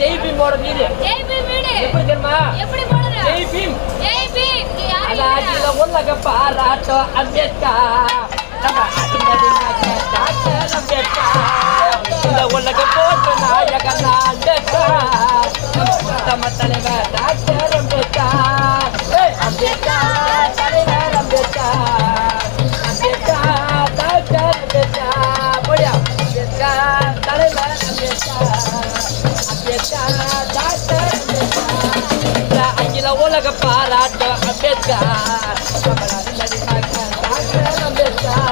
ஜெய் பீமோட வீடு. ஜெய் பீம் வீடு எப்படி தெரியுமா? எப்படி போடுற? ஜெய் பீம். ஜெய் பீம் யாரு? அகில உலக பாராட்டோ அம்பேத்கர். நம்ம அகில டாக்டர் அம்பேத்கர். இந்த உலக போற்று நாயகன் அம்பேத்கர். நம்ம தலைவர் டாக்டர் அம்பேத்கர். அம்பேத்கர் தலைவர் அம்பேத்கர். அம்பேத்கர் டாக்டர் அம்பேத்கர். போடியா அம்பேத்கர் தலைவர் அம்பேத்கர். அம்பேத்கர் டாக்டர் அம்பேத்கர். அகில உலக பாராட்டு அம்பேத்கர். டாக்டர் அம்பேத்கர்.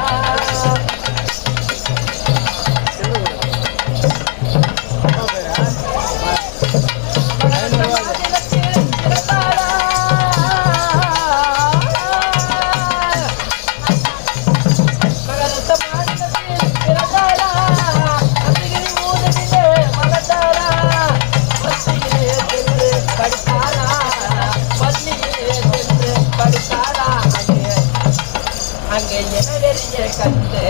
அங்கே என்ன கண்டு